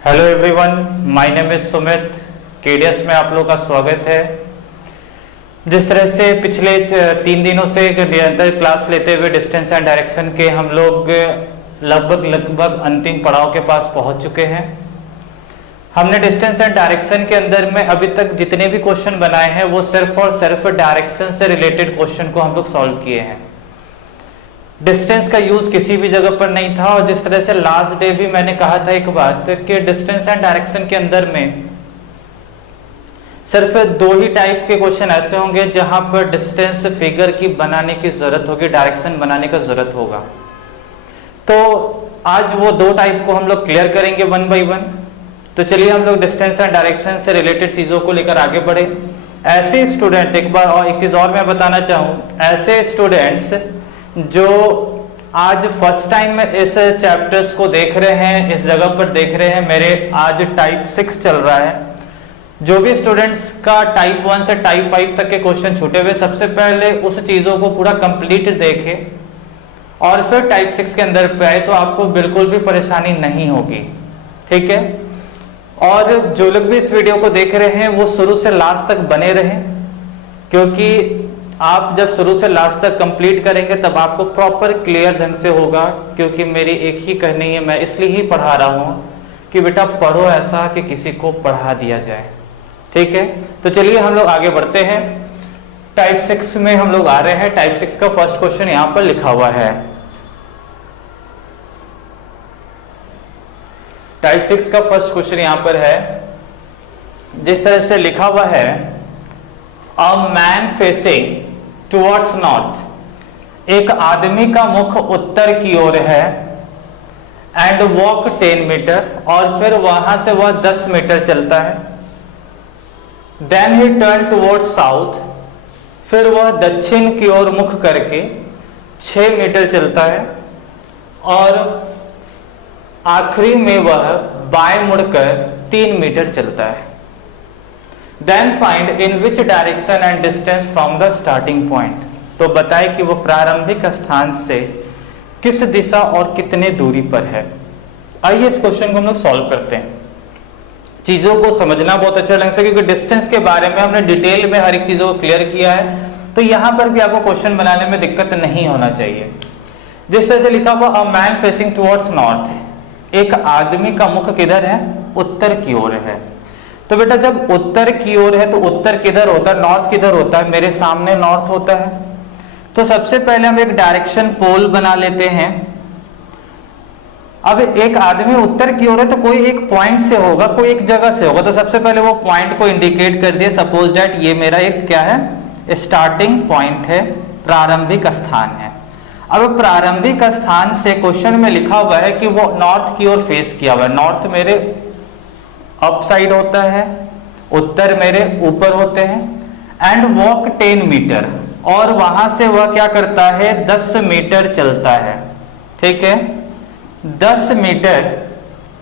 Hello everyone, my name is Sumit. KDS में आप लोग का स्वागत है। जिस तरह से पिछले 3 दिनों से निरंतर क्लास लेते हुए डिस्टेंस एंड डायरेक्शन के हम लोग लगभग अंतिम पड़ाव के पास पहुंच चुके हैं। हमने डिस्टेंस एंड डायरेक्शन के अंदर में अभी तक जितने भी क्वेश्चन बनाए हैं वो सिर्फ और सिर्फ डायरेक्शन से रिलेटेड क्वेश्चन को हम लोग सॉल्व किए हैं। डिस्टेंस का यूज किसी भी जगह पर नहीं था। और जिस तरह से लास्ट डे भी मैंने कहा था एक बात कि डिस्टेंस एंड डायरेक्शन के अंदर में सिर्फ 2 ही टाइप के क्वेश्चन ऐसे होंगे जहां पर डिस्टेंस फिगर की बनाने की जरूरत होगी, डायरेक्शन बनाने का जरूरत होगा। तो आज वो 2 टाइप को हम लोग क्लियर करेंगे 1 बाय 1। तो चलिए हम लोग डिस्टेंस एंड डायरेक्शन से रिलेटेड चीजों को लेकर आगे बढ़े। ऐसे स्टूडेंट, एक बार और एक चीज और मैं बताना चाहूं, ऐसे स्टूडेंट्स जो आज फर्स्ट टाइम में इस चैप्टर्स को देख रहे हैं, इस जगह पर देख रहे हैं, मेरे आज टाइप 6 चल रहा है। जो भी स्टूडेंट्स का टाइप 1 से टाइप 5 तक के क्वेश्चन छूटे हुए, सबसे पहले उस चीजों को पूरा कंप्लीट देखें और फिर टाइप 6 के अंदर पे आए तो आपको बिल्कुल भी परेशानी नहीं होगी, ठीक है। और जो लोग भी इस वीडियो को देख रहे हैं वो शुरू से लास्ट तक बने रहें, क्योंकि आप जब शुरू से लास्ट तक कंप्लीट करेंगे तब आपको प्रॉपर क्लियर ढंग से होगा। क्योंकि मेरी एक ही कहनी है, मैं इसलिए ही पढ़ा रहा हूँ कि बेटा पढ़ो ऐसा कि किसी को पढ़ा दिया जाए, ठीक है। तो चलिए हम लोग आगे बढ़ते हैं। टाइप 6 में हम लोग आ रहे हैं। टाइप 6 का फर्स्ट क्वेश्चन यहाँ पर लिखा हुआ है। टाइप 6 का फर्स्ट क्वेश्चन यहाँ पर है, जिस तरह से लिखा हुआ है, a man facing towards north, एक आदमी का मुख उत्तर की ओर है, एंड वॉक 10 मीटर, और फिर वहां से वह 10 मीटर चलता है। Then he turn towards south, फिर वह दक्षिण की ओर मुख करके 6 मीटर चलता है, और आखिरी में वह बाएं मुड़कर 3 मीटर चलता है। Then find in which direction and distance from the starting point। तो बताए कि वो प्रारंभिक स्थान से किस दिशा और कितने दूरी पर है। आइए इस क्वेश्चन को हम लोग सॉल्व करते हैं। चीजों को समझना बहुत अच्छा ढंग से, क्योंकि डिस्टेंस के बारे में हमने डिटेल में हर एक चीजों को क्लियर किया है, तो यहां पर भी आपको क्वेश्चन बनाने में दिक्कत नहीं होना चाहिए। जिस तरह से लिखा हुआ, a man facing towards north, एक आदमी का मुख किधर है? उत्तर की ओर है। तो बेटा जब उत्तर की ओर है तो उत्तर किधर होता है, नॉर्थ किधर होता है? मेरे सामने नॉर्थ होता है। तो सबसे पहले हम एक डायरेक्शन पोल बना लेते हैं। अब एक आदमी उत्तर की ओर है तो कोई एक पॉइंट से होगा, कोई एक जगह से होगा। तो सबसे पहले वो पॉइंट को इंडिकेट कर दिए। सपोज दैट ये मेरा एक क्या है, स्टार्टिंग पॉइंट है, प्रारंभिक स्थान है। अब प्रारंभिक स्थान से क्वेश्चन में लिखा हुआ है कि वो नॉर्थ की ओर फेस किया हुआ है। नॉर्थ मेरे अप साइड होता है, उत्तर मेरे ऊपर होते हैं। एंड वॉक 10 मीटर, और वहां से वह क्या करता है? 10 मीटर चलता है, ठीक है। 10 मीटर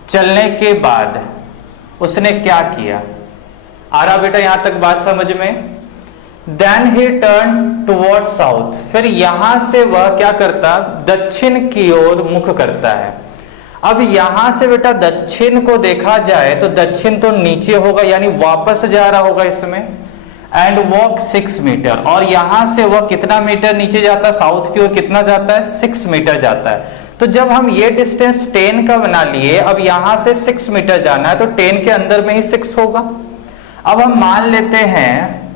चलने के बाद उसने क्या किया? आ रहा बेटा यहां तक बात समझ में? Then he turn towards south, फिर यहां से वह क्या करता? दक्षिण की ओर मुख करता है। अब यहां से बेटा दक्षिण को देखा जाए तो दक्षिण तो नीचे होगा, यानी वापस जा रहा होगा इसमें। एंड वॉक 6 मीटर, और यहां से वह कितना मीटर नीचे जाता है? साउथ की ओर कितना जाता है? 6 मीटर जाता है। तो जब हम ये डिस्टेंस 10 का बना लिए, अब यहां से 6 मीटर जाना है तो 10 के अंदर में ही 6 होगा। अब हम मान लेते हैं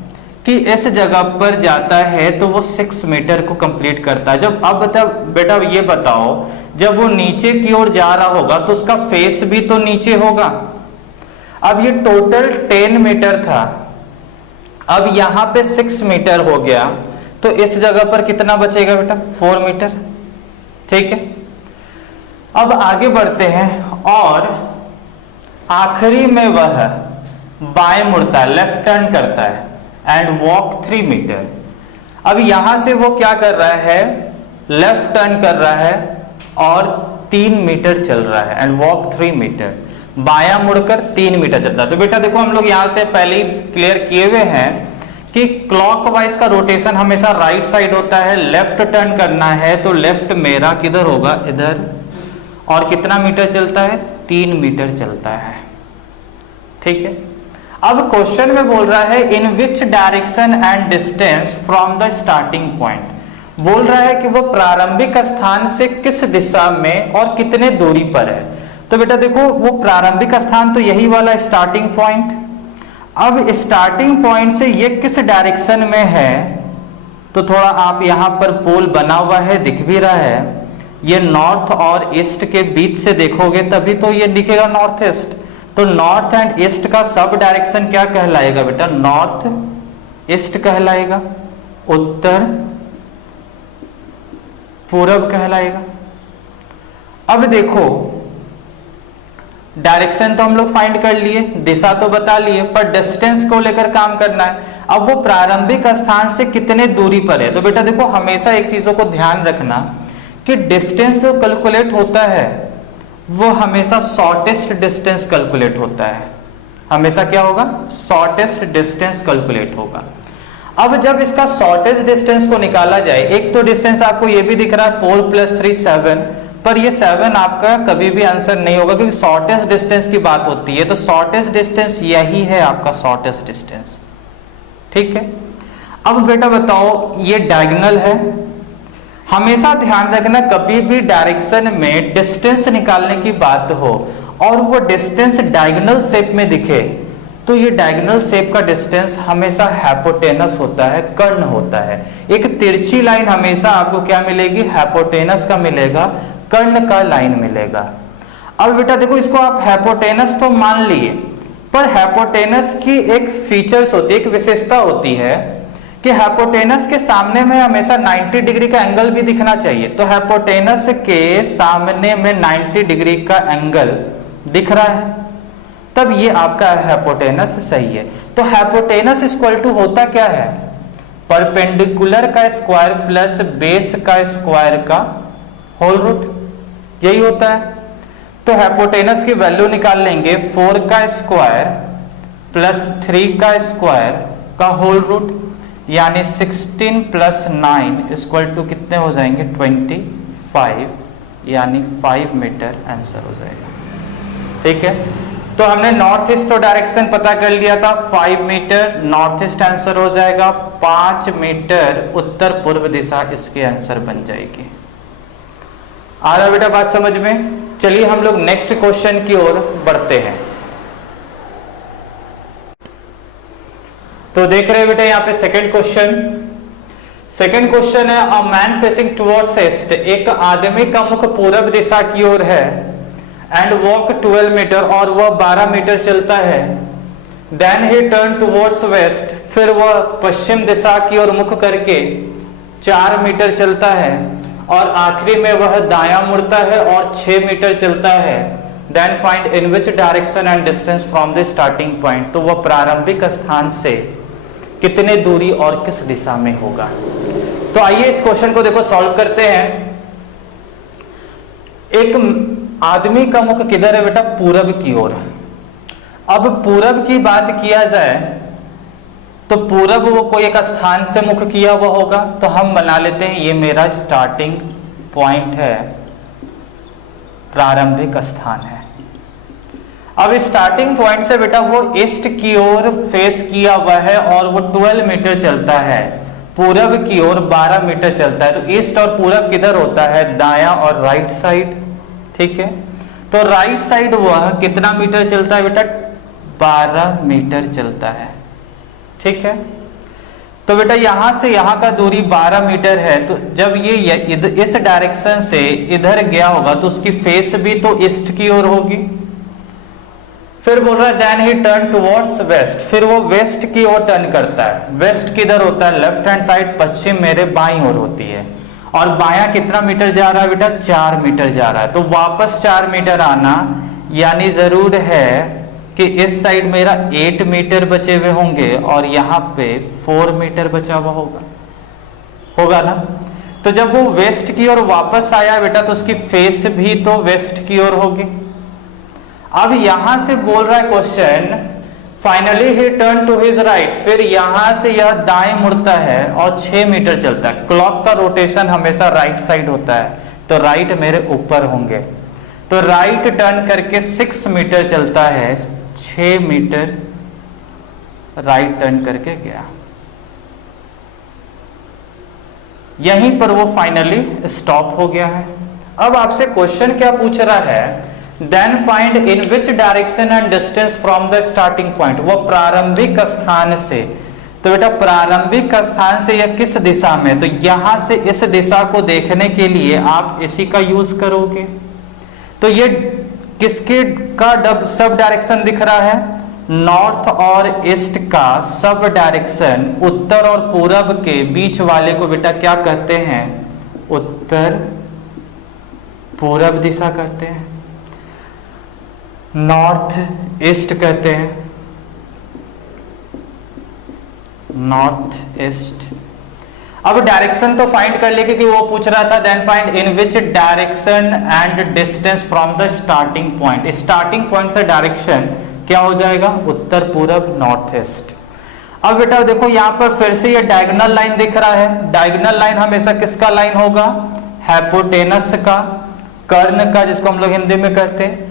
कि इस जगह पर जाता है तो वो 6 मीटर को कंप्लीट करता है। जब अब बेटा ये बताओ, जब वो नीचे की ओर जा रहा होगा तो उसका फेस भी तो नीचे होगा। अब ये टोटल 10 मीटर था, अब यहां पे 6 मीटर हो गया, तो इस जगह पर कितना बचेगा बेटा? 4 मीटर, ठीक है। अब आगे बढ़ते हैं, और आखिरी में वह बाएं मुड़ता है, लेफ्ट टर्न करता है, एंड वॉक 3 मीटर। अब यहां से वो क्या कर रहा है? लेफ्ट टर्न कर रहा है और 3 मीटर चल रहा है, एंड वॉक 3 मीटर। बायां मुड़कर 3 मीटर चलता है। तो बेटा देखो हम लोग यहां से पहले ही क्लियर किए हुए हैं कि क्लॉकवाइज का रोटेशन हमेशा राइट साइड होता है। लेफ्ट टर्न करना है तो लेफ्ट मेरा किधर होगा? इधर। और कितना मीटर चलता है? 3 मीटर चलता है। ठीक है, अब क्वेश्चन में बोल रहा है in which direction and distance from the starting point, बोल रहा है कि वो प्रारंभिक स्थान से किस दिशा में और कितने दूरी पर है। तो बेटा देखो, वो प्रारंभिक स्थान तो यही वाला स्टार्टिंग पॉइंट, अब स्टार्टिंग पॉइंट से ये किस डायरेक्शन में है, तो थोड़ा आप यहां पर पोल बना हुआ है, दिख भी रहा है, ये नॉर्थ और ईस्ट के बीच से देखोगे तभी तो ये दिखेगा नॉर्थ ईस्ट। तो नॉर्थ एंड ईस्ट का सब डायरेक्शन क्या कहलाएगा बेटा, नॉर्थ ईस्ट कहलाएगा, उत्तर पूरब कहलाएगा। अब देखो, डायरेक्शन तो हम लोग फाइंड कर लिए, दिशा तो बता लिए, पर डिस्टेंस को लेकर काम करना है। अब वो प्रारंभिक स्थान से कितने दूरी पर है, तो बेटा देखो हमेशा एक चीजों को ध्यान रखना कि डिस्टेंस जो कैलकुलेट होता है वो हमेशा शॉर्टेस्ट डिस्टेंस कैलकुलेट होता है, हमेशा क्या होगा, शॉर्टेस्ट डिस्टेंस कैलकुलेट होगा। अब जब इसका शॉर्टेस्ट डिस्टेंस को निकाला जाए, एक तो डिस्टेंस आपको ये भी दिख रहा है 4 + 3 7, पर ये 7 आपका कभी भी आंसर नहीं होगा क्योंकि शॉर्टेस्ट डिस्टेंस की बात होती है, तो शॉर्टेस्ट डिस्टेंस यही है आपका शॉर्टेस्ट डिस्टेंस। ठीक है, अब बेटा बताओ ये डायगोनल है, हमेशा ध्यान रखना कभी भी डायरेक्शन में डिस्टेंस निकालने की बात हो और वो डिस्टेंस डायगोनल शेप में दिखे, तो ये डायगोनल शेप का डिस्टेंस हमेशा हाइपोटेनस होता है, कर्ण होता है। एक तिरछी लाइन हमेशा आपको क्या मिलेगी, हाइपोटेनस का मिलेगा, कर्ण का लाइन मिलेगा। अब बेटा देखो, इसको आप हाइपोटेनस तो मान लिए, पर हाइपोटेनस की एक फीचर्स होती है, एक विशेषता होती है कि हाइपोटेनस के सामने में हमेशा 90 डिग्री का एंगल भी दिखना चाहिए। तो हाइपोटेनस के सामने में 90 डिग्री का एंगल दिख रहा है, तब ये आपका हाइपोटेनस सही है। तो हाइपोटेनस इक्वल टू होता क्या है, परपेंडिकुलर का स्क्वायर प्लस बेस का स्क्वायर का होल रूट, यही होता है। तो हाइपोटेनस की वैल्यू निकाल लेंगे, 4 का स्क्वायर प्लस 3 का स्क्वायर का होल रूट, यानी 16 + 9 इक्वल टू कितने हो जाएंगे, 25, यानी 5 मीटर आंसर हो जाएगा। ठीक है, तो हमने नॉर्थ ईस्ट डायरेक्शन पता कर लिया था, 5 मीटर नॉर्थ ईस्ट आंसर हो जाएगा, 5 मीटर उत्तर पूर्व दिशा इसके आंसर बन जाएगी। आ रहा बेटा बात समझ में। चलिए हम लोग नेक्स्ट क्वेश्चन की ओर बढ़ते हैं। तो देख रहे हैं बेटा यहाँ पे सेकंड क्वेश्चन है, a man facing towards east, एक आदमी का मुख पूरब दिशा की ओर है, एंड वॉक 12 मीटर, और वह 12 मीटर चलता है। Then he turn towards west, फिर वह पश्चिम दिशा की ओर मुख करके 4 मीटर चलता है, और आखिरी में वह दायां मुड़ता है और 6 मीटर चलता है। Then find in which direction and distance from the starting point, तो वह प्रारंभिक स्थान से कितने दूरी और किस दिशा में होगा। तो आइए इस क्वेश्चन को देखो सॉल्व करते हैं। एक आदमी का मुख किधर है बेटा, पूरब की ओर। अब पूरब की बात किया जाए तो पूरब वो कोई एक स्थान से मुख किया हुआ होगा, तो हम बना लेते हैं ये मेरा स्टार्टिंग पॉइंट है, प्रारंभिक स्थान है। अब स्टार्टिंग पॉइंट से बेटा वो ईस्ट की ओर फेस किया हुआ है और वो 12 मीटर चलता है, पूरब की ओर 12 मीटर चलता है। तो ईस्ट और पूरब किधर होता है, दायां और राइट साइड। ठीक है, तो राइट साइड वह कितना मीटर चलता है बेटा, 12 मीटर चलता है। ठीक है, तो बेटा यहां से यहां का दूरी 12 मीटर है, तो जब ये इस डायरेक्शन से इधर गया होगा तो उसकी फेस भी तो ईस्ट की ओर होगी। फिर बोल रहा है then he turn towards west, फिर वो वेस्ट की ओर टर्न करता है। वेस्ट किधर होता है, लेफ्ट हैंड साइड, पश्चिम मेरे बाईं ओर होती है। और बायां कितना मीटर जा रहा है बेटा, 4 मीटर जा रहा है। तो वापस 4 मीटर आना, यानी जरूर है कि इस साइड मेरा 8 मीटर बचे हुए होंगे और यहाँ पे 4 मीटर बचा हुआ होगा ना। तो जब वो वेस्ट की ओर वापस आया बेटा तो उसकी फेस भी तो वेस्ट की ओर होगी। अब यहां से बोल रहा है question, finally he turn to his right, फिर यहां से यह दाएं मुड़ता है और 6 मीटर चलता है। क्लॉक का रोटेशन हमेशा राइट साइड होता है, तो राइट मेरे ऊपर होंगे। तो राइट टर्न करके 6 मीटर चलता है, 6 मीटर राइट टर्न करके गया, यहीं पर वो फाइनली स्टॉप हो गया है। अब आपसे क्वेश्चन क्या पूछ रहा है, then find in which direction and distance from the starting point, वो प्रारंभिक स्थान से, तो बेटा प्रारंभिक स्थान से यह किस दिशा में, तो यहां से इस दिशा को देखने के लिए आप इसी का यूज करोगे। तो ये किसके का सब डायरेक्शन दिख रहा है, नॉर्थ और ईस्ट का सब डायरेक्शन, उत्तर और पूरब के बीच वाले को बेटा क्या कहते हैं, उत्तर पूरब दिशा कहते हैं, नॉर्थ ईस्ट कहते हैं, नॉर्थ ईस्ट। अब डायरेक्शन तो फाइंड कर ले, क्योंकि वो पूछ रहा था then find in which direction and distance from the starting point, starting point से डायरेक्शन क्या हो जाएगा, उत्तर पूरब नॉर्थ ईस्ट। अब बेटा देखो यहां पर फिर से ये डायगोनल लाइन दिख रहा है, डायगोनल लाइन हमेशा किसका लाइन होगा, हाइपोटेनस का, कर्ण का, जिसको हम लोग हिंदी में कहते हैं।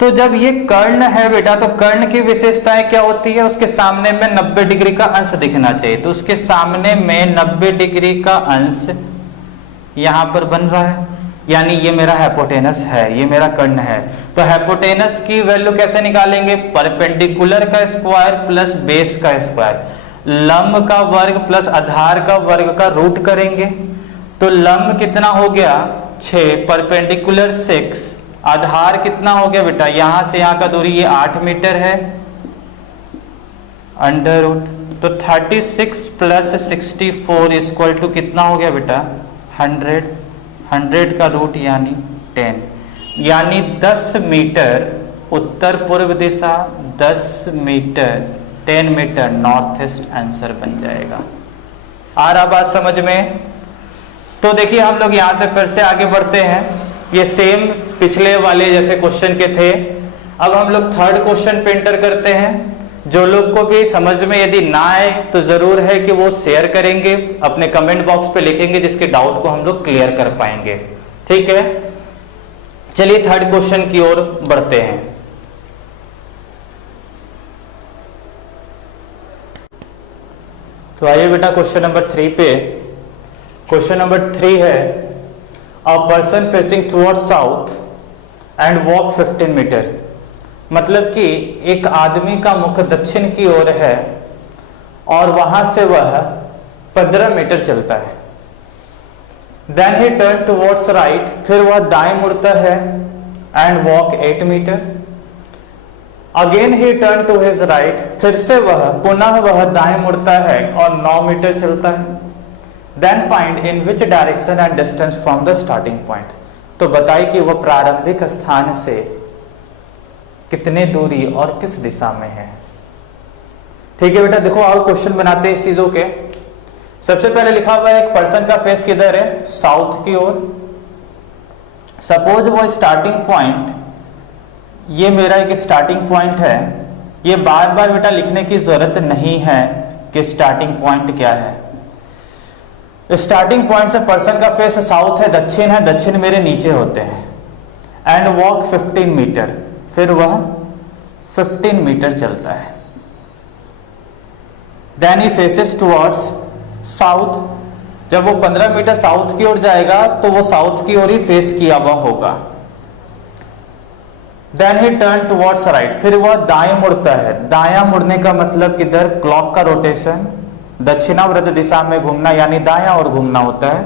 तो जब ये कर्ण है बेटा, तो कर्ण की विशेषताएं क्या होती है, उसके सामने में 90 डिग्री का अंश दिखना चाहिए, तो उसके सामने में 90 डिग्री का अंश यहां पर बन रहा है, यानी ये मेरा हाइपोटेनस है, ये मेरा कर्ण है। तो हाइपोटेनस की वैल्यू कैसे निकालेंगे, परपेंडिकुलर का स्क्वायर प्लस बेस का स्क्वायर, लंब का वर्ग प्लस आधार का वर्ग का रूट करेंगे। तो लंब कितना हो गया 6, परपेंडिकुलर 6, आधार कितना हो गया बेटा, यहां से यहां का दूरी ये 8 मीटर है, अंडर रूट, तो 36 प्लस 64 इक्वल टू कितना हो गया बेटा 100, 100 का रूट यानी 10, यानी 10 मीटर उत्तर पूर्व दिशा, 10 metre 10 metre north east answer बन जाएगा। आ रहा बात समझ में। तो देखिए हम लोग यहां से फिर से आगे बढ़ते हैं, ये सेम पिछले वाले जैसे क्वेश्चन के थे। अब हम लोग थर्ड क्वेश्चन पे एंटर करते हैं। जो लोग को भी समझ में यदि ना आए तो जरूर है कि वो शेयर करेंगे, अपने कमेंट बॉक्स पे लिखेंगे, जिसके डाउट को हम लोग क्लियर कर पाएंगे। ठीक है, चलिए थर्ड क्वेश्चन की ओर बढ़ते हैं। तो आइए बेटा क्वेश्चन नंबर 3 पे। क्वेश्चन नंबर 3 है, a person facing towards south and walk 15 metre, मतलब कि एक आदमी का मुख दक्षिण की ओर है और वहां से वह 15 मीटर चलता है। Then he turn towards right, फिर वह दाएं मुड़ता है and walk 8 metre. Again he turn to his right, फिर से वह पुनः वह दाएं मुड़ता है और 9 मीटर चलता है। Then find in which direction and distance from the starting point, तो बताइए कि वह प्रारंभिक स्थान से कितने दूरी और किस दिशा में है। ठीक है बेटा, देखो और क्वेश्चन बनाते हैं इस चीजों के। सबसे पहले लिखा हुआ है एक पर्सन का फेस किधर है, साउथ की ओर। सपोज वो स्टार्टिंग पॉइंट, ये मेरा एक स्टार्टिंग पॉइंट है, ये बार बार बेटा लिखने की जरूरत नहीं है कि स्टार्टिंग पॉइंट क्या है। स्टार्टिंग पॉइंट से पर्सन का फेस साउथ है, दक्षिण मेरे नीचे होते हैं। एंड वॉक 15 मीटर, फिर वह 15 मीटर चलता है। Then he faces towards south, जब वो 15 मीटर साउथ की ओर जाएगा तो वो साउथ की ओर ही फेस किया हुआ होगा। Then he turn towards right, फिर वह दाएं मुड़ता है। दायां मुड़ने का मतलब किधर, क्लॉक का रोटेशन, दक्षिणावर्त दिशा में घूमना, यानी दायां ओर घूमना होता है।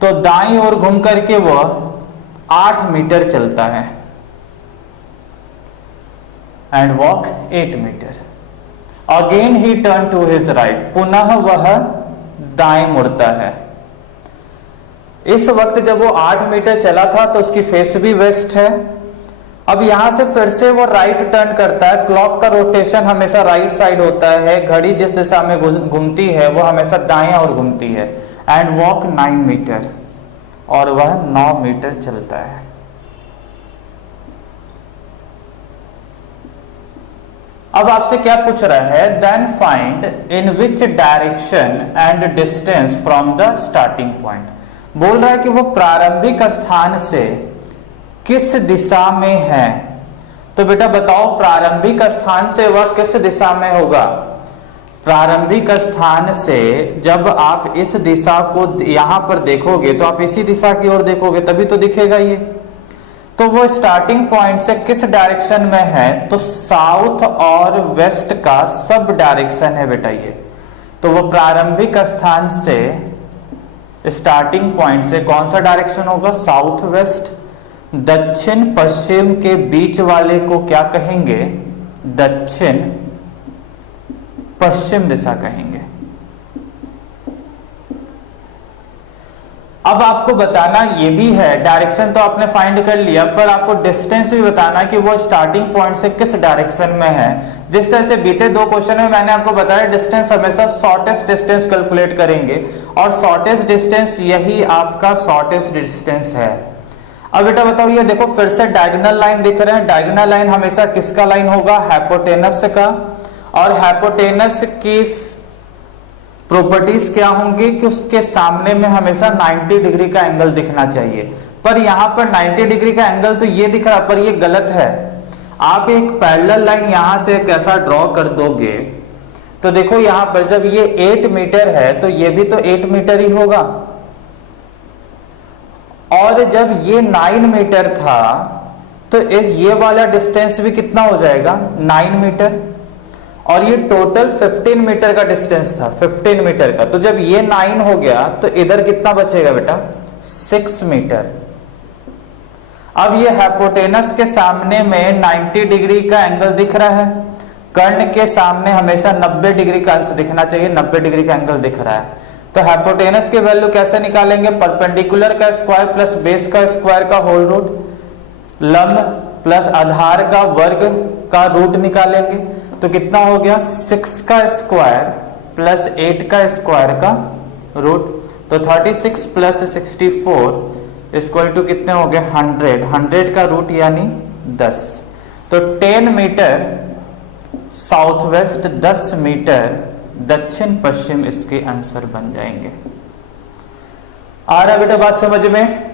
तो दाईं ओर घूम करके वह 8 मीटर चलता है and walk 8 metre. Again he turn to his right, पुनः वह दाएं मुड़ता है। इस वक्त जब वो 8 मीटर चला था तो उसकी फेस भी वेस्ट है। अब यहां से फिर से वो राइट टर्न करता है। क्लॉक का रोटेशन हमेशा राइट साइड होता है, घड़ी जिस दिशा में घूमती है वो हमेशा दाएं ओर घूमती है। एंड वॉक 9 मीटर, और वह 9 मीटर चलता है। अब आपसे क्या पूछ रहा है, then find in which direction and distance from the starting point. बोल रहा है कि वो प्रारंभिक स्थान से किस दिशा में है? तो बेटा बताओ प्रारंभिक स्थान से वह किस दिशा में होगा? प्रारंभिक स्थान से जब आप इस दिशा को यहां पर देखोगे तो आप इसी दिशा की ओर देखोगे तभी तो दिखेगा ये। तो वो स्टार्टिंग पॉइंट से किस डायरेक्शन में है? तो साउथ और वेस्ट का सब डायरेक्शन है बेटा ये। तो वो प्रारंभिक स्थान से स्टार्टिंग पॉइंट से कौन सा डायरेक्शन होगा? South west. दक्षिण पश्चिम के बीच वाले को क्या कहेंगे? दक्षिण पश्चिम दिशा कहेंगे। अब आपको बताना ये भी है, डायरेक्शन तो आपने फाइंड कर लिया, पर आपको डिस्टेंस भी बताना कि वो स्टार्टिंग पॉइंट से किस डायरेक्शन में है। जिस तरह से बीते दो क्वेश्चन में मैंने आपको बताया, डिस्टेंस हमेशा शॉर्टेस्ट डिस्टेंस कैलकुलेट करेंगे और शॉर्टेस्ट डिस्टेंस यही आपका शॉर्टेस्ट डिस्टेंस है। अब बेटा बताओ, ये देखो फिर से डायगोनल लाइन दिख रहे हैं। डायगोनल लाइन हमेशा किसका लाइन होगा? हाइपोटेनस का। और हाइपोटेनस की प्रॉपर्टीज क्या होंगी कि उसके सामने में हमेशा 90 डिग्री का एंगल दिखना चाहिए। पर यहां पर 90 डिग्री का एंगल तो ये दिख रहा, पर ये गलत है। आप एक पैरेलल लाइन यहां से कैसा ड्रॉ कर दोगे तो देखो यहां पर जब ये 8 मीटर है तो ये भी तो 8 मीटर ही होगा, और जब ये 9 मीटर था तो ये वाला डिस्टेंस भी कितना हो जाएगा? 9 मीटर। और ये टोटल 15 मीटर का डिस्टेंस था, 15 मीटर का। तो जब ये 9 हो गया तो इधर कितना बचेगा बेटा? 6 मीटर। अब ये हाइपोटेनस के सामने में 90 डिग्री का एंगल दिख रहा है, कर्ण के सामने हमेशा 90 डिग्री का अंश दिखना चाहिए, 90 डिग्री का एंगल दिख रहा है। तो हाइपोटेनस की वैल्यू कैसे निकालेंगे? परपेंडिकुलर का स्क्वायर प्लस बेस का स्क्वायर का होल रूट, लंब प्लस आधार का वर्ग का रूट निकालेंगे। तो कितना हो गया? 6 का स्क्वायर प्लस 8 का स्क्वायर का रूट। तो 36 प्लस 64 इक्वल टू कितने हो गए? 100। 100 का रूट यानी 10। तो 10 मीटर साउथ वेस्ट, 10 मीटर दक्षिण पश्चिम इसके आंसर बन जाएंगे। आ रहा बेटा बात समझ में?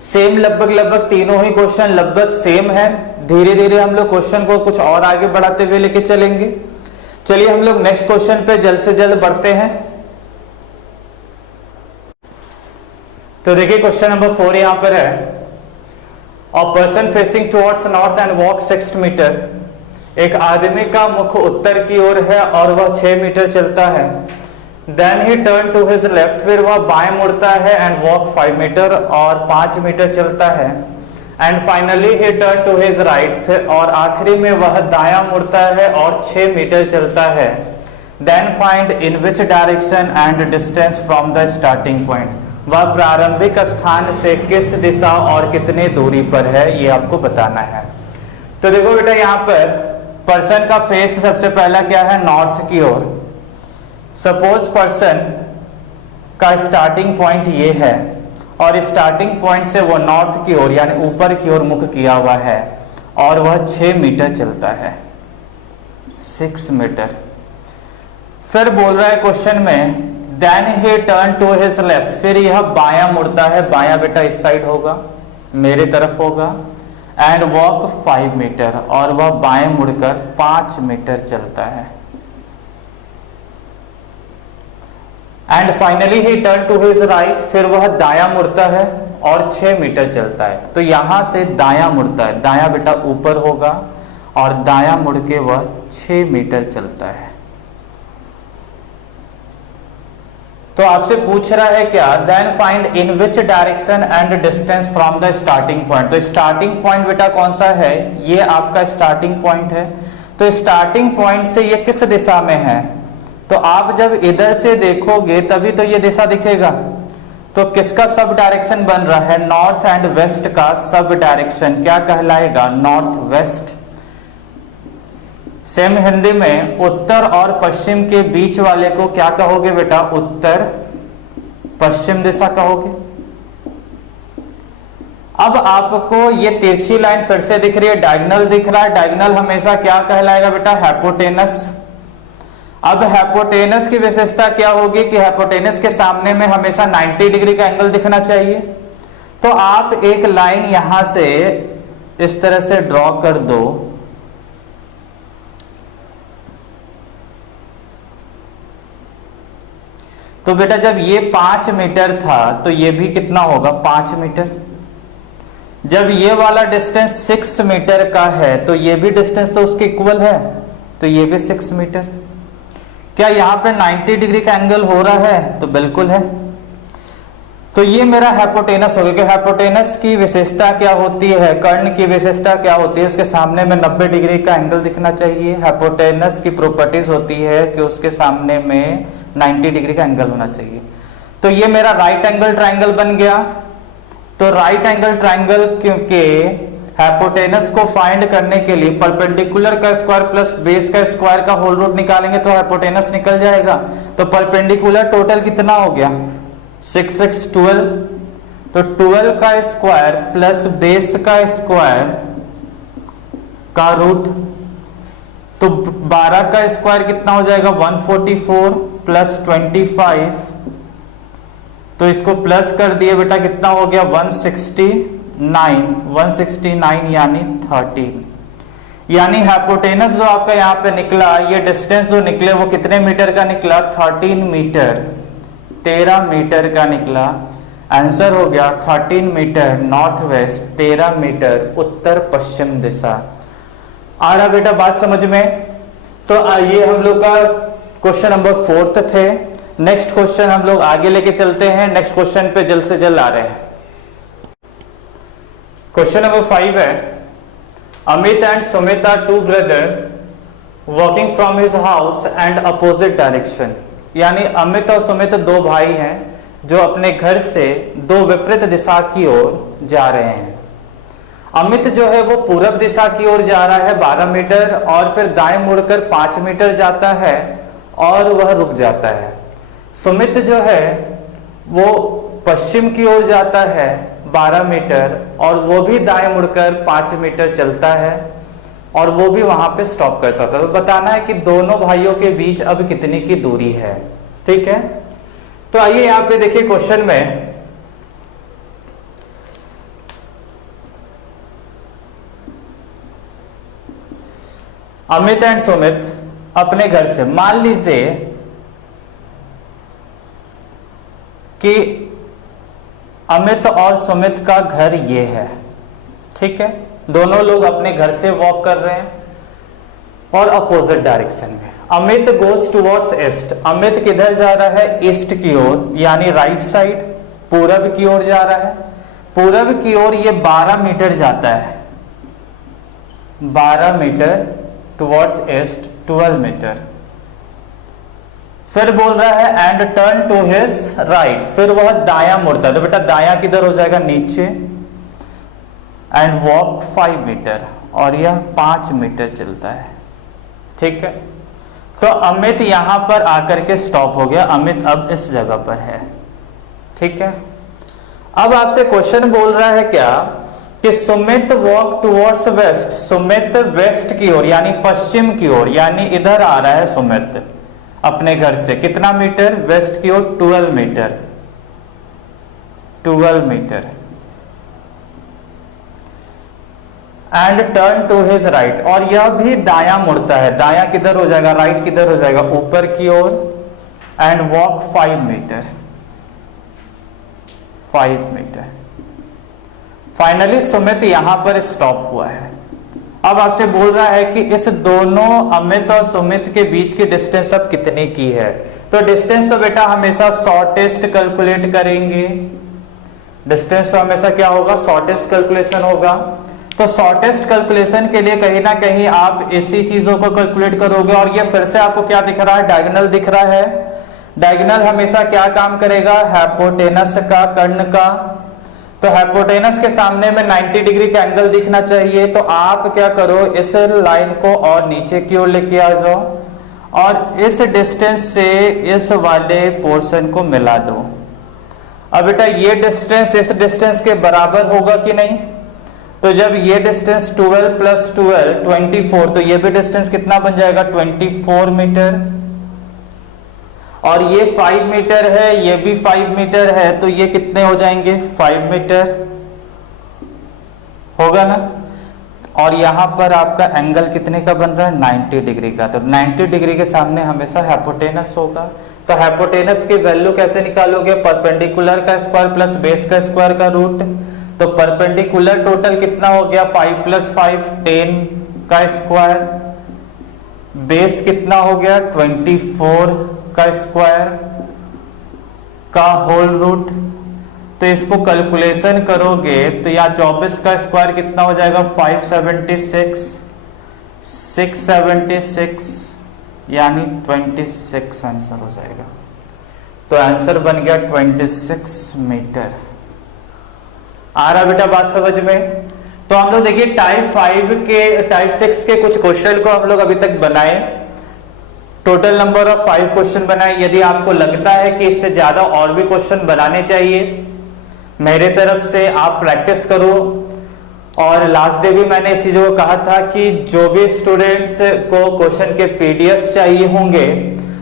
सेम लगभग तीनों ही क्वेश्चन लगभग सेम है। धीरे धीरे हम लोग क्वेश्चन को कुछ और आगे बढ़ाते हुए लेके चलेंगे। चलिए हम लोग नेक्स्ट क्वेश्चन पे जल्द से जल्द बढ़ते हैं। तो देखिए क्वेश्चन नंबर 4 यहां पर है। A person facing towards north and walk 6 metre. एक आदमी का मुख उत्तर की ओर है और वह 6 मीटर चलता है। Then he turn to his left, फिर वह बाएं मुड़ता है एंड वॉक 5 मीटर और 5 मीटर चलता है। And finally he turn to his right, फिर और आखिरी में वह दायां मुड़ता है और 6 मीटर चलता है। Then find in which direction and distance from the starting point. वह प्रारंभिक स्थान से किस दिशा और कितने दूरी पर है, ये आपको बताना है। तो देखो बेटा यहाँ पर पर्सन का फेस सबसे पहला क्या है? नॉर्थ की ओर। सपोज पर्सन का स्टार्टिंग पॉइंट ये है और स्टार्टिंग पॉइंट से वो नॉर्थ की ओर यानी ऊपर की ओर मुख किया हुआ है और वह 6 मीटर चलता है, 6 मीटर। फिर बोल रहा है क्वेश्चन में then he turn to his left, फिर यह बायां मुड़ता है। बायां बेटा इस साइड होगा, मेरे तरफ होगा। एंड वॉक 5 मीटर, और वह बाएं मुड़कर 5 मीटर चलता है। And finally he turn to his right, फिर वह दायां मुड़ता है और 6 मीटर चलता है। तो यहां से दायां मुड़ता है, दायां बेटा ऊपर होगा और दायां मुड़ के वह 6 मीटर चलता है। तो आपसे पूछ रहा है क्या? Then find in which direction and distance from the starting point. तो स्टार्टिंग पॉइंट बेटा कौन सा है? ये आपका स्टार्टिंग पॉइंट है। तो स्टार्टिंग पॉइंट से ये किस दिशा में है? तो आप जब इधर से देखोगे तभी तो ये दिशा दिखेगा। तो किसका सब डायरेक्शन बन रहा है? नॉर्थ एंड वेस्ट का सब डायरेक्शन क्या कहलाएगा? North west. सेम हिंदी में उत्तर और पश्चिम के बीच वाले को क्या कहोगे बेटा? उत्तर पश्चिम दिशा कहोगे। अब आपको ये तिरछी लाइन फिर से दिख रही है, डायगोनल दिख रहा है। डायगोनल हमेशा क्या कहलाएगा बेटा? हाइपोटेनस। अब हाइपोटेनस की विशेषता क्या होगी कि हाइपोटेनस के सामने में हमेशा 90 डिग्री का एंगल दिखना चाहिए। तो आप एक लाइन यहां से इस तरह से ड्रॉ कर दो, तो बेटा जब ये 5 मीटर था तो ये भी कितना होगा 5 मीटर। जब ये वाला डिस्टेंस 6 मीटर का है तो ये भी डिस्टेंस तो उसके इक्वल है, तो ये भी 6 मीटर। क्या यहाँ पे 90 डिग्री का एंगल हो रहा है? तो बिल्कुल है। तो ये मेरा हाइपोटेनस हो गया कि हाइपोटेनस की विशेषता क्या होती है, कर्ण की विशेषता क्या होती है, उसके सामने में 90 डिग्री का एंगल दिखना चाहिए। हाइपोटेनस की प्रॉपर्टीज होती है कि उसके सामने में 90 डिग्री का एंगल होना चाहिए। तो ये मेरा राइट एंगल ट्राइंगल बन गया। तो राइट एंगल ट्राइंगल के हाइपोटेनस को फाइंड करने के लिए परपेंडिकुलर का स्क्वायर प्लस बेस का स्क्वायर का होल रूट निकालेंगे तो हाइपोटेनस निकल जाएगा। तो परपेंडिकुलर टोटल कितना हो गया 6 6 12, तो 12 का स्क्वायर प्लस बेस का स्क्वायर का रूट, तो 12 का स्क्वायर कितना हो जाएगा 144 प्लस 25, तो इसको प्लस कर दिए बेटा कितना हो गया 169 यानी 13। यानी हाइपोटेनस जो आपका यहाँ पे निकला, ये डिस्टेंस जो निकले वो कितने मीटर का निकला 13 मीटर, 13 मीटर का निकला। आंसर हो गया 13 मीटर नॉर्थ वेस्ट, 13 मीटर उत्तर पश्चिम दिशा। आ रहा बेटा बात समझ में? तो ये हम लोग का क्वेश्चन नंबर 4 थे। नेक्स्ट क्वेश्चन हम लोग आगे लेके चलते हैं। नेक्स्ट क्वेश्चन पे जल्द से जल्द आ रहे हैं। क्वेश्चन नंबर 5 है, Amit and Sumit are 2 brother walking from his house and opposite direction. यानी अमित और सुमित 2 भाई हैं जो अपने घर से 2 विपरीत दिशा की ओर जा रहे हैं। अमित जो है वो पूरब दिशा की ओर जा रहा है 12 मीटर और फिर दाएं मुड़कर 5 मीटर जाता है और वह रुक जाता है। सुमित जो है वो पश्चिम की ओर जाता है 12 मीटर और वो भी दाएं मुड़कर 5 मीटर चलता है और वो भी वहां पे स्टॉप कर सकता है। तो बताना है कि दोनों भाइयों के बीच अब कितनी की दूरी है। ठीक है, तो आइए यहां पे देखिए क्वेश्चन में अमित एंड सुमित अपने घर से, मान लीजिए कि अमित और सुमित का घर ये है। ठीक है, दोनों लोग अपने घर से वॉक कर रहे हैं और अपोजिट डायरेक्शन में। Amit goes towards east, Amit किधर जा रहा है ईस्ट की ओर, यानी राइट साइड पूरब की ओर जा रहा है। पूरब की ओर ये 12 मीटर जाता है, 12 मीटर टुवर्ड्स ईस्ट 12 मीटर। फिर बोल रहा है and turn to his right, फिर वह दायां मुड़ता है। तो बेटा दायां किधर हो जाएगा नीचे, एंड वॉक 5 मीटर, और यह 5 मीटर चलता है। ठीक है, तो अमित यहां पर आकर के स्टॉप हो गया। अमित अब इस जगह पर है। ठीक है, अब आपसे क्वेश्चन बोल रहा है क्या कि Sumit walk towards west, Sumit west की ओर यानी पश्चिम की ओर, यानी इधर आ रहा है सुमित अपने घर से कितना मीटर वेस्ट की ओर 12 metre, 12 metre. And turn to his right, और यह भी दायां मुड़ता है। दायां किधर हो जाएगा, राइट किधर हो जाएगा ऊपर की ओर, and walk 5 metre, 5 metre. Finally Sumit यहां पर स्टॉप हुआ है। अब आपसे बोल रहा है कि इस दोनों अमित और सुमित के बीच की डिस्टेंस अब कितने की है। तो डिस्टेंस तो बेटा हमेशा शॉर्टेस्ट कैलकुलेट करेंगे। डिस्टेंस तो हमेशा क्या होगा, शॉर्टेस्ट कैलकुलेशन होगा। तो शॉर्टेस्ट कैलकुलेशन के लिए कहीं ना कहीं आप इसी चीजों को कैलकुलेट करोगे। और ये फिर से आपको क्या दिख रहा है, डायगोनल दिख रहा है। डायगोनल हमेशा क्या काम करेगा, हाइपोटेनस का, कर्ण का। तो हाइपोटेनस के सामने में 90 डिग्री का एंगल दिखना चाहिए। तो आप क्या करो, इस लाइन को और नीचे की ओर लेके आ जाओ और इस डिस्टेंस से इस वाले पोर्शन को मिला दो। अब बेटा ये डिस्टेंस इस डिस्टेंस के बराबर होगा कि नहीं। तो जब ये डिस्टेंस 12 प्लस 12 24, तो ये भी डिस्टेंस कितना बन जाएगा 24 मीटर। और ये 5 मीटर है, ये भी 5 मीटर है, तो ये कितने हो जाएंगे 5 मीटर होगा ना। और यहाँ पर आपका एंगल कितने का बन रहा है 90 डिग्री का, तो 90 डिग्री के सामने हमेशा हाइपोटेनस होगा। तो हाइपोटेनस की वैल्यू कैसे निकालोगे, परपेंडिकुलर का स्क्वायर प्लस बेस का स्क्वायर का रूट। तो परपेंडिकुलर टोटल कितना हो गया 5 + 5 10 का स्क्वायर, बेस कितना हो गया 24 का स्क्वायर का होल रूट। तो इसको कैलकुलेशन करोगे तो यहाँ 24 का स्क्वायर कितना हो जाएगा 576, 676 यानी 26 आंसर हो जाएगा। तो आंसर बन गया 26 मीटर। आ रहा बेटा बात समझ में। तो हम लोग देखिए टाइप 6 के कुछ क्वेश्चन को हम लोग अभी तक बनाए, टोटल नंबर ऑफ 5 क्वेश्चन बनाए। यदि आपको लगता है कि इससे ज्यादा और भी क्वेश्चन बनाने चाहिए, मेरे तरफ से आप प्रैक्टिस करो। और लास्ट डे भी मैंने इस चीज़ों को कहा था कि जो भी स्टूडेंट्स को क्वेश्चन के पीडीएफ चाहिए होंगे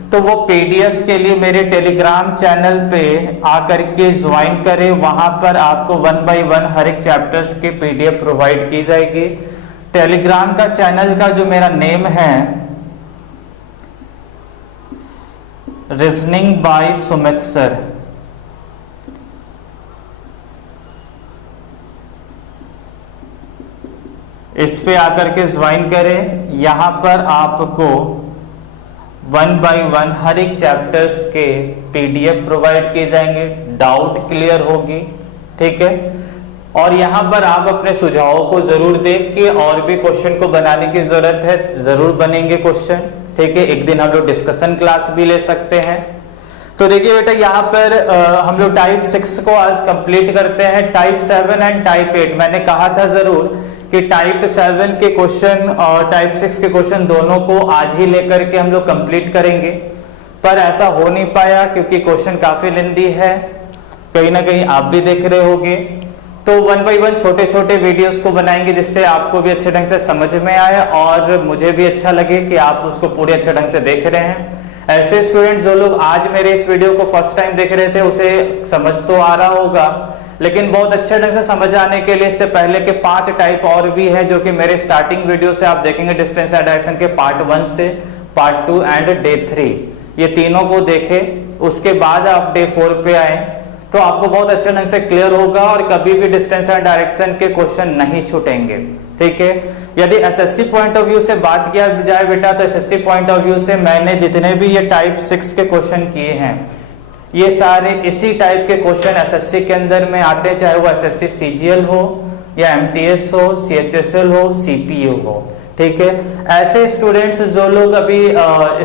तो वो पीडीएफ के लिए मेरे टेलीग्राम चैनल पे आकर के ज्वाइन करें। वहां पर आपको 1 बाय 1 हर एक चैप्टर्स के पीडीएफ प्रोवाइड की जाएगी। टेलीग्राम का चैनल का जो मेरा नेम है रीजनिंग बाय सुमित सर, इस पे आकर के ज्वाइन करें। यहां पर आपको 1 बाय 1 हर एक चैप्टर्स के पीडीएफ प्रोवाइड किए जाएंगे, डाउट क्लियर होगी, ठीक है। और यहां पर आप अपने सुझावों को जरूर दें कि और भी क्वेश्चन को बनाने की जरूरत है, जरूर बनेंगे क्वेश्चन, ठीक है। एक दिन हम लोग डिस्कशन क्लास भी ले सकते हैं। तो देखिए बेटा यहाँ पर हम लोग टाइप 6 को आज कंप्लीट करते हैं। टाइप 7 एंड टाइप 8 मैंने कहा था जरूर कि टाइप 7 के क्वेश्चन और टाइप 6 के क्वेश्चन दोनों को आज ही लेकर के हम लोग कंप्लीट करेंगे, पर ऐसा हो नहीं पाया क्योंकि क्वेश्चन काफी लेंदी है, कहीं ना कहीं आप भी देख रहे होंगे। तो 1 बाय 1 छोटे छोटे वीडियोस को बनाएंगे जिससे आपको भी अच्छे ढंग से समझ में आए और मुझे भी अच्छा लगे कि आप उसको पूरे अच्छे ढंग से देख रहे हैं। ऐसे स्टूडेंट जो लोग आज मेरे इस वीडियो को फर्स्ट टाइम देख रहे थे उसे समझ तो आ रहा होगा, लेकिन बहुत अच्छे ढंग से समझ आने के लिए इससे पहले के 5 टाइप और भी है जो कि मेरे स्टार्टिंग वीडियो से आप देखेंगे, डिस्टेंस एंड डायरेक्शन के पार्ट 1 से पार्ट 2 एंड डे 3, ये तीनों को देखें। उसके बाद आप डे 4 पे आए तो आपको बहुत अच्छे ढंग से क्लियर होगा और कभी भी डिस्टेंस एंड डायरेक्शन के क्वेश्चन नहीं छूटेंगे, ठीक है। यदि एसएससी पॉइंट ऑफ व्यू से बात किया जाए बेटा, तो एसएससी पॉइंट ऑफ व्यू से मैंने जितने भी ये टाइप 6 के क्वेश्चन किए हैं ये सारे इसी टाइप के क्वेश्चन एसएससी के अंदर में आते हैं, चाहे वो एसएससी सीजीएल हो या एमटीएस हो, सीएचएसएल हो, सीपीयू हो, ठीक है। ऐसे स्टूडेंट्स जो लोग अभी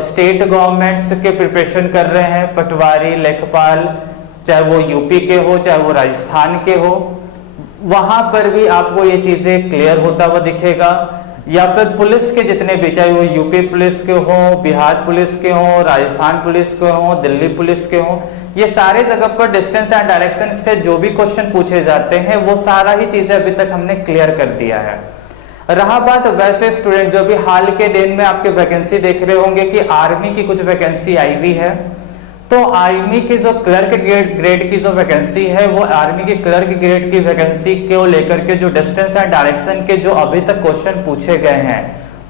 स्टेट गवर्नमेंट्स के प्रिपरेशन कर रहे हैं, पटवारी, लेखपाल, चाहे वो यूपी के हो चाहे वो राजस्थान के हो, वहां पर भी आपको ये चीजें क्लियर होता हुआ दिखेगा। या फिर पुलिस के जितने भी, चाहे वो यूपी पुलिस के हो, बिहार पुलिस के हो, राजस्थान पुलिस के हो, दिल्ली पुलिस के हो, ये सारे जगह पर डिस्टेंस एंड डायरेक्शन से जो भी क्वेश्चन पूछे जाते हैं वो सारा ही चीजें अभी तक हमने क्लियर कर दिया है। रहा बात वैसे स्टूडेंट जो भी हाल के दिन में आपके वैकेंसी देख रहे होंगे कि आर्मी की कुछ वैकेंसी आई हुई है, तो आर्मी की जो क्लर्क ग्रेड की जो वैकेंसी है वो आर्मी की क्लर्क ग्रेड की वैकेंसी को लेकर के जो डिस्टेंस एंड डायरेक्शन के जो अभी तक क्वेश्चन पूछे गए हैं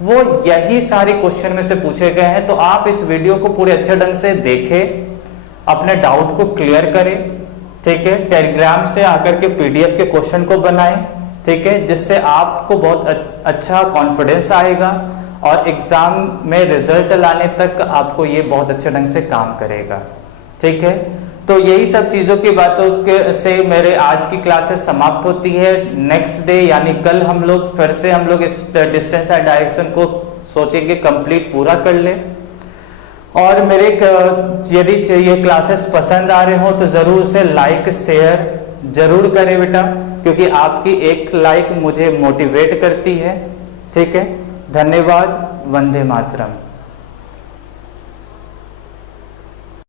वो यही सारे क्वेश्चन में से पूछे गए हैं। तो आप इस वीडियो को पूरे अच्छे ढंग से देखें, अपने डाउट को क्लियर करें, ठीक है। टेलीग्राम से आकर के पीडीएफ के क्वेश्चन को बनाएं, ठीक है, जिससे आपको बहुत अच्छा कॉन्फिडेंस आएगा और एग्जाम में रिजल्ट लाने तक आपको ये बहुत अच्छे ढंग से काम करेगा, ठीक है। तो यही सब चीजों की बातों के से मेरे आज की क्लासेस समाप्त होती है। नेक्स्ट डे यानी कल हम लोग फिर से हम लोग इस डिस्टेंस एंड डायरेक्शन को सोचेंगे कंप्लीट पूरा कर ले। और मेरे यदि ये क्लासेस पसंद आ रहे हो तो जरूर उसे लाइक शेयर जरूर करें बेटा, क्योंकि आपकी एक लाइक मुझे मोटिवेट करती है, ठीक है। धन्यवाद। वंदे मातरम।